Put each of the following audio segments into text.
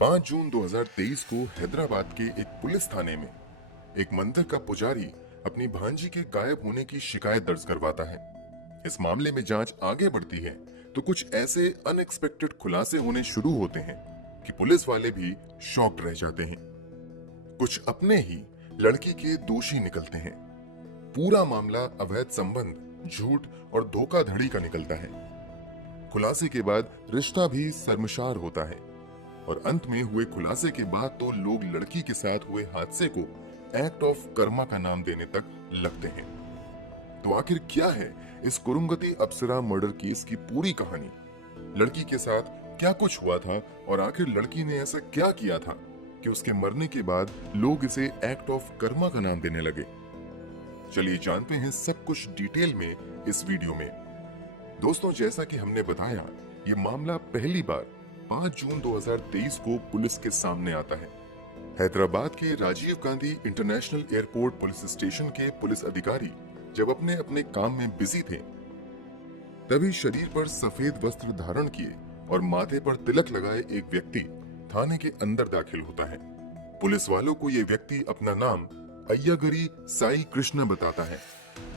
5 जून 2023 को हैदराबाद के एक पुलिस थाने में एक मंदिर का पुजारी अपनी भांजी के गायब होने की शिकायत दर्ज करवाता है। इस मामले में जांच आगे बढ़ती है तो कुछ ऐसे अनएक्सपेक्टेड खुलासे होने शुरू होते हैं कि पुलिस वाले भी शॉक्ड रह जाते हैं। कुछ अपने ही लड़की के दोषी निकलते हैं। पूरा मामला अवैध संबंध, झूठ और धोखाधड़ी का निकलता है। खुलासे के बाद रिश्ता भी शर्मसार होता है और अंत में हुए खुलासे के बाद तो लोग लड़की के साथ हुए हादसे को एक्ट ऑफ कर्मा का नाम देने तक लगते हैं। तो आखिर क्या है इस कुरुंगती अप्सरा मर्डर केस की पूरी कहानी? लड़की के साथ क्या कुछ हुआ था और आखिर लड़की ने ऐसा क्या किया था कि उसके मरने के बाद लोग इसे एक्ट ऑफ कर्मा का नाम देने लगे? चलिए जानते हैं सब कुछ डिटेल में इस वीडियो में। दोस्तों, जैसा कि हमने बताया, ये मामला पहली बार 5 जून 2023 को पुलिस के सामने आता है। हैदराबाद के Rajiv Gandhi international airport police station के पुलिस अधिकारी जब अपने अपने काम में बिजी थे, तभी शरीर पर सफेद वस्त्र धारण किए और माथे पर तिलक लगाए एक व्यक्ति थाने के अंदर दाखिल होता है। पुलिस वालों को ये व्यक्ति अपना नाम अय्यागरी साई कृष्णा बताता है।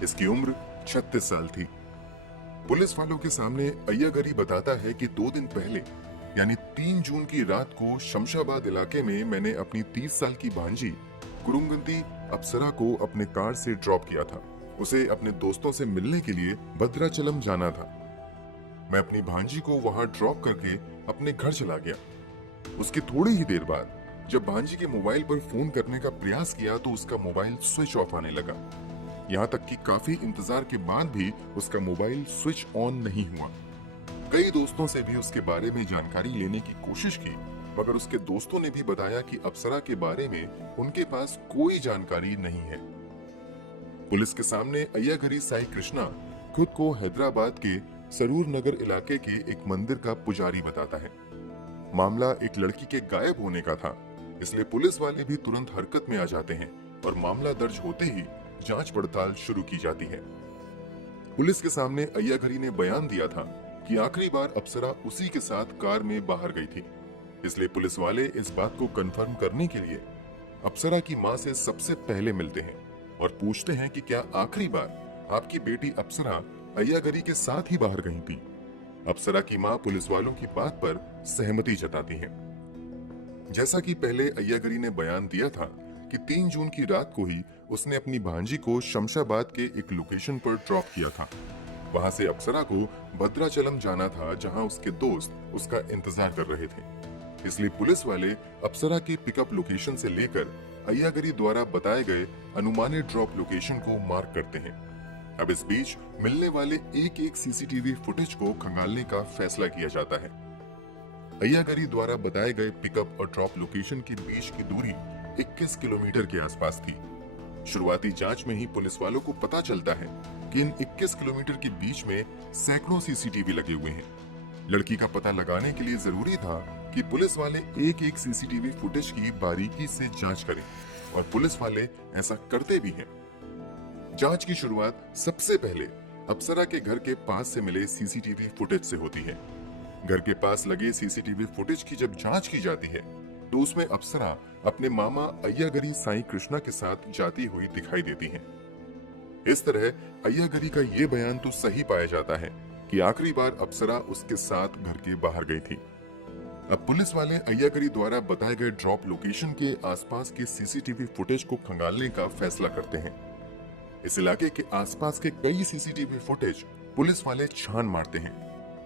इसकी उम्र 36 साल थी। पुलिस वालों के सामने अय्यागरी बताता है कि 2 दिन पहले यानी 3 जून की रात को शमशाबाद इलाके में मैंने अपनी 30 साल की भांजी कुरुंगती अप्सरा को अपने कार से ड्रॉप किया था। उसे अपने दोस्तों से मिलने के लिए भद्राचलम जाना था। मैं अपनी भांजी को वहां ड्रॉप करके अपने घर चला गया। उसकी थोड़ी ही देर बाद जब भांजी के मोबाइल पर फोन करने का प्रयास किया तो उसका मोबाइल स्विच ऑफ आने लगा। यहाँ तक कि काफी इंतजार के बाद भी उसका मोबाइल स्विच ऑन नहीं हुआ। कई दोस्तों से भी उसके बारे में जानकारी लेने की कोशिश की, मगर उसके दोस्तों ने भी बताया कि अप्सरा के बारे में उनके पास कोई जानकारी नहीं है। पुलिस के सामने अय्यागरी साई कृष्णा खुद को हैदराबाद के सरूर नगर इलाके के एक मंदिर का पुजारी बताता है। मामला एक लड़की के गायब होने का था, इसलिए पुलिस वाले भी तुरंत हरकत में आ जाते हैं और मामला दर्ज होते ही जांच पड़ताल शुरू की जाती है। पुलिस के सामने अय्यागरी ने बयान दिया था कि आखिरी बार अप्सरा उसी के साथ कार में बाहर गई थी, इसलिए पुलिस वाले इस बात को कंफर्म करने के लिए अप्सरा की मां से सबसे पहले मिलते हैं और पूछते हैं कि क्या आखिरी बार आपकी बेटी अप्सरा अय्यागरी के साथ ही बाहर गई थी? अप्सरा की मां पुलिस वालों की बात पर सहमति जताती है। जैसा कि पहले अय्यागरी ने बयान दिया था कि 3 जून की रात को ही उसने अपनी भांजी को शमशाबाद के एक लोकेशन पर ड्रॉप किया था। वहां से अप्सरा को भद्राचलम जाना था, जहां उसके दोस्त उसका इंतजार कर रहे थे। इसलिए पुलिस वाले अप्सरा के पिकअप लोकेशन से लेकर अय्यागरी द्वारा बताए गए अनुमानित ड्रॉप लोकेशन को मार्क करते हैं। अब इस बीच मिलने वाले एक सीसीटीवी फुटेज को खंगालने का फैसला किया जाता है। अय्यागरी द्वारा बताए गए पिकअप और ड्रॉप लोकेशन के बीच की दूरी 21 किलोमीटर के आसपास थी। शुरुआती जांच में ही पुलिस वालों को पता चलता है कि इन 21 किलोमीटर के बीच में सैकड़ों सीसीटीवी लगे हुए हैं। लड़की का पता लगाने के लिए जरूरी था कि पुलिस वाले एक सीसीटीवी फुटेज की बारीकी से जांच करें, और पुलिस वाले ऐसा करते भी हैं। जांच की शुरुआत सबसे पहले अप्सरा के घर के पास से मिले सीसीटीवी फुटेज से होती है। घर के पास लगे सीसीटीवी फुटेज की जब जांच की जाती है तो उसमें अप्सरा अपने मामा अय्यागरी साई कृष्णा के साथ जाती हुई दिखाई देती हैं। इस तरह अय्यागरी का ये बयान तो सही पाया जाता है कि आखिरी बार अप्सरा उसके साथ घर के बाहर गई थी। अब पुलिस वाले अय्यागरी द्वारा बताए गए ड्रॉप लोकेशन के आसपास के सीसीटीवी फुटेज को खंगालने का फैसला करते हैं। इस इलाके के आसपास के कई सीसीटीवी फुटेज पुलिस वाले छान मारते हैं,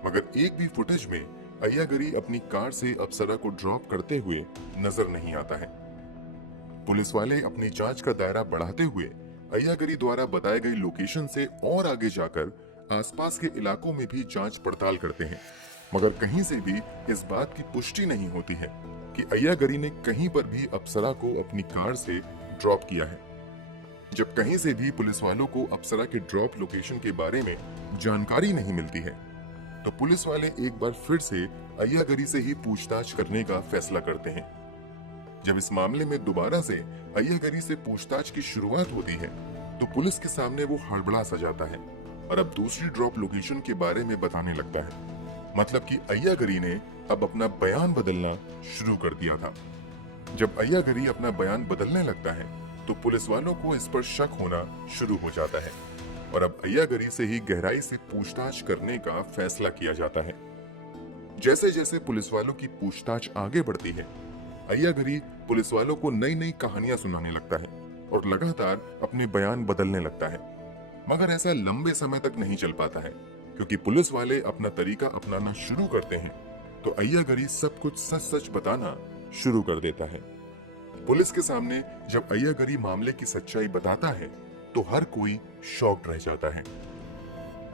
मगर एक भी फुटेज में अय्यागरी अपनी कार से अप्सरा को ड्रॉप करते हुए नजर नहीं आता है। पुलिस वाले अपनी जांच का दायरा बढ़ाते हुए अय्यागरी द्वारा बताए गए लोकेशन से और आगे जाकर आसपास के इलाकों में भी जांच पड़ताल करते हैं, मगर कहीं से भी इस बात की पुष्टि नहीं होती है कि अय्यागरी ने कहीं पर भी अप्सरा को अपनी कार से ड्रॉप किया है। जब कहीं से भी पुलिस वालों को अप्सरा के ड्रॉप लोकेशन के बारे में जानकारी नहीं मिलती है तो पुलिस वाले एक बार फिर से अय्यागरी से ही पूछताछ करने का फैसला करते हैं। जब इस मामले में दोबारा से अय्यागरी से पूछताछ की शुरुआत होती है तो पुलिस के सामने वो हड़बड़ा सा जाता है और अब दूसरी ड्रॉप लोकेशन के बारे में बताने लगता है। मतलब कि अय्यागरी ने अब अपना बयान बदलना शुरू कर दिया था। जब अय्यागरी अपना बयान बदलने लगता है तो पुलिस वालों को इस पर शक होना शुरू हो जाता है और अब अय्यागरी से ही गहराई से पूछताछ करने का फैसला किया जाता है। जैसे जैसे पुलिस वालों की पूछताछ आगे बढ़ती है, अय्यागरी पुलिस वालों को नई नई कहानियां सुनाने लगता है और लगातार अपने बयान बदलने लगता है। मगर ऐसा लंबे समय तक नहीं चल पाता है, क्योंकि पुलिस वाले अपना तरीका अपनाना शुरू करते हैं तो अय्यागरी सब कुछ सच सच बताना शुरू कर देता है। पुलिस के सामने जब अय्यागरी मामले की सच्चाई बताता है तो हर कोई शॉक्ड रह जाता है।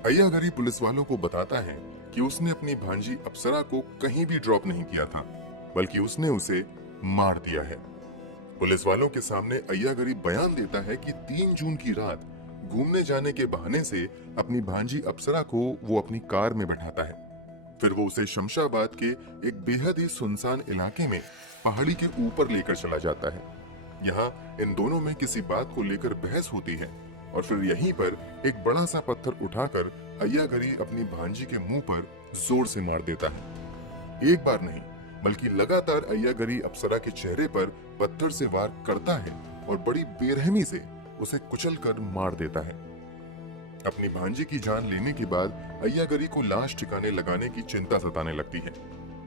अय्यागरी पुलिस वालों को बताता है कि उसने अपनी भांजी अप्सरा को कहीं भी ड्रॉप नहीं किया था, बल्कि उसने उसे मार दिया है। पुलिस वालों के सामने अय्यागरी बयान देता है कि 3 जून की रात घूमने जाने के बहाने से अपनी भांजी अप्सरा को वो अपनी कार में बैठाता है। फिर वो उसे शमशाबाद के एक बेहद ही सुनसान इलाके में पहाड़ी के ऊपर लेकर चला जाता है। यहाँ इन दोनों में किसी बात को लेकर बहस होती है और फिर यहीं पर एक बड़ा सा पत्थर उठाकर अय्यागरी अपनी भांजी के मुंह पर जोर से मार देता है। एक बार नहीं बल्कि लगातार अय्यागरी अप्सरा के चेहरे पर पत्थर से वार करता है और बड़ी बेरहमी से उसे कुचलकर मार देता है। अपनी भांजी की जान लेने के बाद अय्यागरी को लाश ठिकाने लगाने की चिंता सताने लगती है,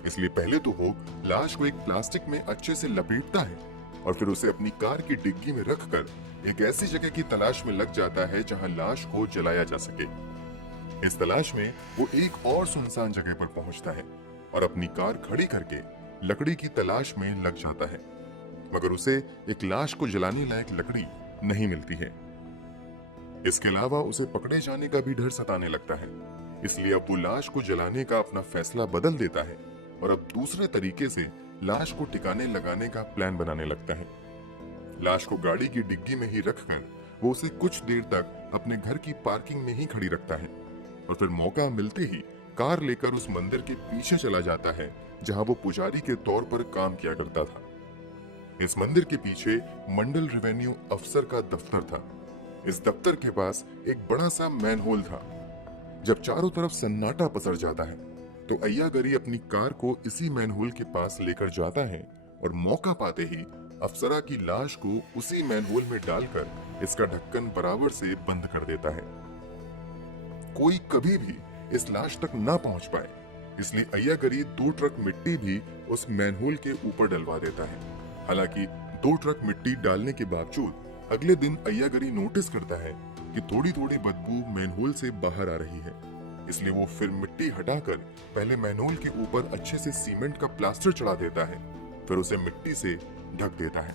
इसलिए पहले तो वो लाश को एक प्लास्टिक में अच्छे से लपेटता है और फिर उसे अपनी कार की डिग्गी में रखकर एक ऐसी जगह की तलाश में लग जाता है जहां लाश को जलाया जा सके। इस तलाश में वो एक और सुनसान जगह पर पहुंचता है और अपनी कार खड़ी करके लकड़ी की तलाश में लग जाता है, मगर उसे एक लाश को जलाने लायक लकड़ी नहीं मिलती है। इसके अलावा उसे पकड़े जाने का भी डर सताने लगता है, इसलिए अब वो लाश को जलाने का अपना फैसला बदल देता है और अब दूसरे तरीके से लाश को ठिकाने लगाने का प्लान बनाने लगता है। लाश को गाड़ी की डिग्गी में ही रखकर वो उसे कुछ देर तक अपने घर की पार्किंग में ही खड़ी रखता है और फिर मौका मिलते ही कार लेकर उस मंदिर के पीछे चला जाता है जहां वो पुजारी के तौर पर काम किया करता था। इस मंदिर के पीछे मंडल रेवेन्यू अफसर का दफ्तर था। इस दफ्तर के पास एक बड़ा सा मैनहोल था। जब चारों तरफ सन्नाटा पसर जाता है तो अय्यागरी अपनी कार को इसी मैनहोल के पास लेकर जाता है और मौका पाते ही अप्सरा की लाश को उसी मैनहोल में डालकर इसका ढक्कन बराबर से बंद कर देता है। कोई कभी भी इस लाश तक ना पहुंच पाए, इसलिए अय्यागरी 2 ट्रक मिट्टी भी उस मैनहोल के ऊपर डलवा देता है। हालांकि 2 ट्रक मिट्टी डालने के बावजूद अगले दिन अय्यागरी नोटिस करता है कि थोड़ी थोड़ी बदबू मैनहोल से बाहर आ रही है, इसलिए वो फिर मिट्टी हटाकर पहले मैनहोल के ऊपर अच्छे से सीमेंट का प्लास्टर चढ़ा देता है, फिर उसे मिट्टी से ढक देता है।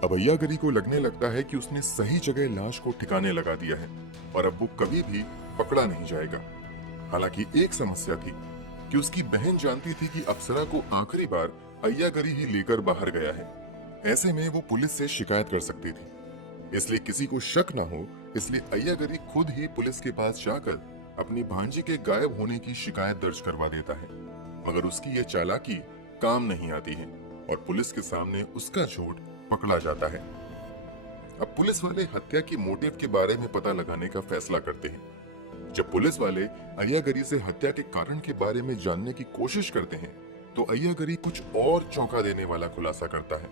अब अय्यागरी को लगने लगता है कि उसने सही जगह लाश को ठिकाने लगा दिया है और अब वो कभी भी पकड़ा नहीं जाएगा। हालांकि एक समस्या थी कि उसकी बहन जानती थी कि अप्सरा को आखिरी बार अय्यागरी ही लेकर बाहर गया है। ऐसे में वो पुलिस से शिकायत कर सकती थी, इसलिए किसी को शक ना हो, इसलिए अय्यागरी खुद ही पुलिस के पास जाकर अपनी भांजी के गायब होने की शिकायत दर्ज करवा देता है। मगर उसकी ये चालाकी काम नहीं आती है और पुलिस के सामने उसका झूठ पकड़ा जाता है। अब पुलिस वाले हत्या की मोटिव के बारे में पता लगाने का फैसला करते हैं। जब पुलिस वाले अय्यागरी से हत्या के कारण के बारे में जानने की कोशिश करते हैं तो अय्यागरी कुछ और चौंका देने वाला खुलासा करता है।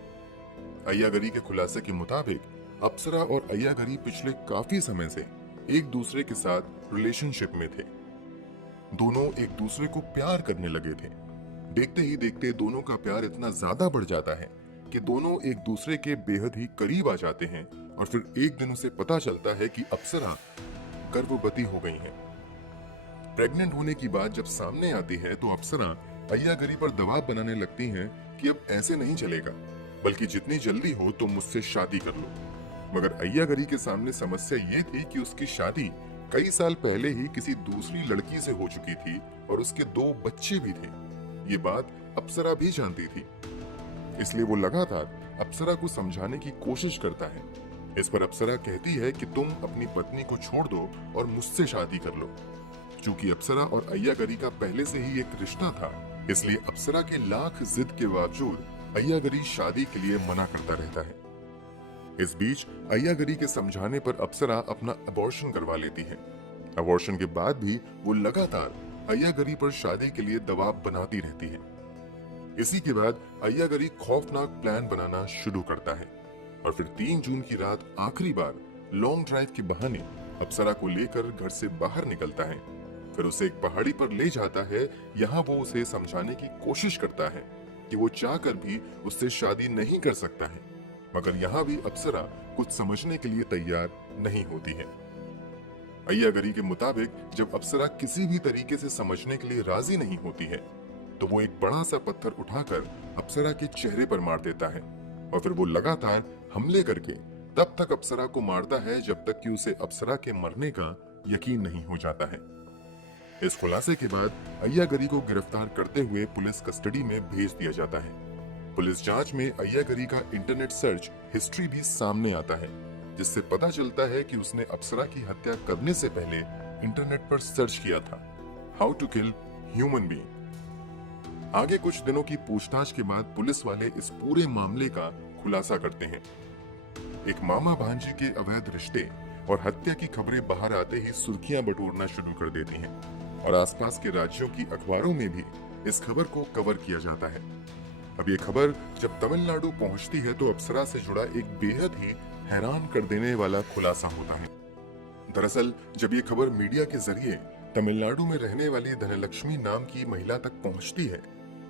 अय्यागरी के खुलासे के मुताबिक अप्सरा और अय्यागरी पिछले काफी समय से एक दूसरे के साथ रिलेशनशिप में थे। दोनों एक दूसरे को प्यार करने लगे थे। देखते ही देखते दोनों का प्यार इतना ज्यादा बढ़ जाता है कि दोनों एक दूसरे के बेहद ही करीब आ जाते हैं और फिर एक दिन उसे पता चलता है कि अप्सरा गर्भवती हो गई है। प्रेग्नेंट होने की बात जब सामने आती है तो अप्सरा अय्यागरी पर दबाव बनाने लगती हैं कि अब ऐसे नहीं चलेगा, बल्कि जितनी जल्दी हो तुम मुझसे शादी कर लो। मगर अय्यागरी के सामने समस्या ये थी कि उसकी शादी कई साल पहले ही किसी दूसरी लड़की से हो चुकी थी और उसके 2 बच्चे भी थे। ये बात अप्सरा भी जानती थी, इसलिए वो लगातार अप्सरा को समझाने की कोशिश करता है। इस पर अप्सरा कहती है कि तुम अपनी पत्नी को छोड़ दो और मुझसे शादी कर लो। चूंकि अप्सरा और अय्यागरी का पहले से ही एक रिश्ता था, इसलिए अप्सरा के लाख जिद के बावजूद अय्यागरी शादी के लिए मना करता रहता है। इस बीच अय्यागरी के समझाने पर अप्सरा अपना अबॉर्शन करवा लेती है। अबॉर्शन के बाद भी वो लगातार अय्यागरी पर शादी के लिए दबाव बनाती रहती है। इसी के बाद अय्यागरी खौफनाक प्लान बनाना शुरू करता है और फिर 3 जून की रात आखिरी बार लॉन्ग ड्राइव के बहाने अप्सरा को लेकर घर से बाहर निकलता है। फिर उसे एक पहाड़ी पर ले जाता है। यहाँ वो उसे समझाने की कोशिश करता है कि वो चाहकर भी उससे शादी नहीं कर सकता है, मगर यहाँ भी अप्सरा कुछ समझने के लिए तैयार नहीं होती है। अय्यागरी के मुताबिक जब अप्सरा किसी भी तरीके से समझने के लिए राजी नहीं होती है तो वो एक बड़ा सा पत्थर उठाकर अप्सरा के चेहरे पर मार देता है और फिर वो लगातार हमले करके तब तक अप्सरा को मारता है जब तक कि उसे अप्सरा के मरने का यकीन नहीं हो जाता है। इस खुलासे के बाद अय्यागरी को गिरफ्तार करते हुए पुलिस कस्टडी में भेज दिया जाता है। पुलिस जांच में अय्यागरी का इंटरनेट सर्च हिस्ट्री भी सामने आता है, जिससे पता चलता है कि उसने अप्सरा की हत्या करने से पहले इंटरनेट पर सर्च किया था, how to kill human being. आगे कुछ दिनों की पूछताछ के बाद पुलिस वाले इस पूरे मामले का खुलासा करते हैं। एक मामा भांजी के अवैध रिश्ते और हत्या की खबरें बाहर आते ही सुर्खियां बटोरना शुरू कर देती हैं और आसपास के राज्यों की अखबारों में भी इस खबर को कवर किया जाता है। अब ये खबर जब तमिलनाडु पहुंचती है तो अप्सरा से जुड़ा एक बेहद ही हैरान कर देने वाला खुलासा होता है। दरअसल जब ये खबर मीडिया के जरिए तमिलनाडु में रहने वाली धनलक्ष्मी नाम की महिला तक पहुंचती है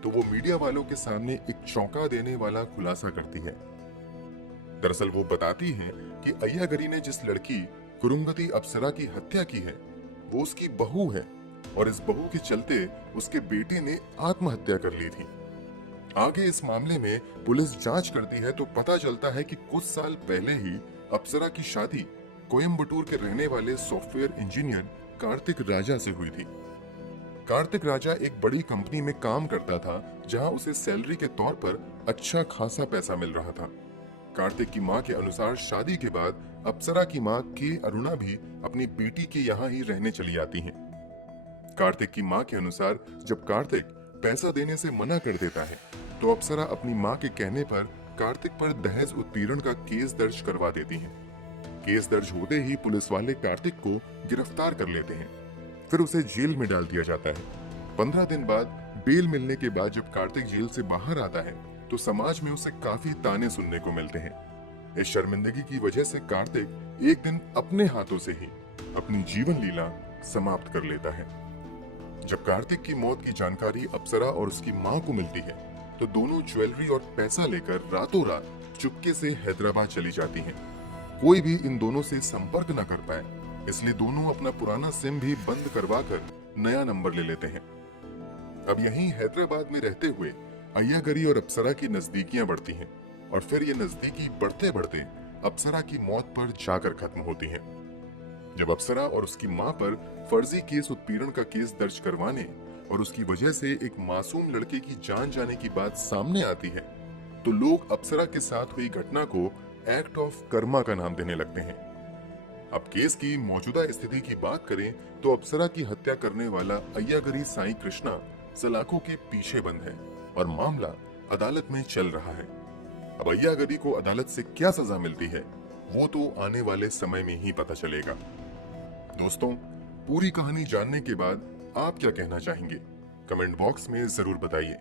तो वो मीडिया वालों के सामने एक चौंका देने वाला खुलासा करती है। दरअसल वो बताती है कि अय्यागरी ने जिस लड़की कुरुंगती अप्सरा की हत्या की है वो उसकी बहू है और इस बहू के चलते उसके बेटे ने आत्महत्या कर ली थी। आगे इस मामले में पुलिस जांच करती है तो पता चलता है कि कुछ साल पहले ही अप्सरा की शादी कोयम्बटूर के रहने वाले सॉफ्टवेयर इंजीनियर कार्तिक राजा से हुई थी। कार्तिक राजा एक बड़ी कंपनी में काम करता था जहां उसे सैलरी के तौर पर अच्छा खासा पैसा मिल रहा था। कार्तिक की मां के अनुसार शादी के बाद अप्सरा की मां के अरुणा भी अपनी बेटी के यहाँ ही रहने चली आती हैं। कार्तिक की मां के अनुसार जब कार्तिक पैसा देने से मना कर देता है तो अप्सरा अपनी मां के कहने पर कार्तिक पर दहेज उत्पीड़न का केस दर्ज करवा देती हैं। केस दर्ज होते ही पुलिस वाले कार्तिक को गिरफ्तार कर लेते हैं, फिर उसे जेल में डाल दिया जाता है। 15 दिन बाद बेल मिलने के बाद जब कार्तिक जेल से बाहर आता है तो समाज में उसे काफी ताने सुनने को मिलते हैं। इस शर्मिंदगी की वजह से कार्तिक एक दिन अपने हाथों से ही अपनी जीवन लीला समाप्त कर लेता है। जब कार्तिक की मौत की जानकारी अप्सरा और उसकी मां को मिलती है तो दोनों ज्वेलरी और पैसा लेकर रातों रात चुपके से हैदराबाद चली जाती हैं। कोई भी इन दोनों से संपर्क न कर पाए, इसलिए दोनों अपना पुराना सिम भी बंद करवा कर नया नंबर ले लेते हैं। अब यहीं हैदराबाद में रहते हुए अय्यागरी और अप्सरा की नजदीकियां बढ़ती हैं और फिर ये नजदीकी बढ़ते बढ़ते अप्सरा की मौत पर जाकर खत्म होती हैं। जब अप्सरा और उसकी मां पर फर्जी केस उत्पीड़न का केस दर्ज करवाने और उसकी वजह से एक मासूम लड़के की जान जाने की बात सामने आती है तो लोग अप्सरा के साथ हुई घटना को एक्ट ऑफ कर्मा का नाम देने लगते हैं। अब केस की मौजूदा स्थिति की बात करें तो अप्सरा की हत्या करने वाला अय्यागरी साईं कृष्णा सलाखों के पीछे बंद है और मामला अदालत में चल रहा है। अब अय्यागरी को अदालत से क्या सजा मिलती है वो तो आने वाले समय में ही पता चलेगा। दोस्तों, पूरी कहानी जानने के बाद आप क्या कहना चाहेंगे? कमेंट बॉक्स में जरूर बताइए।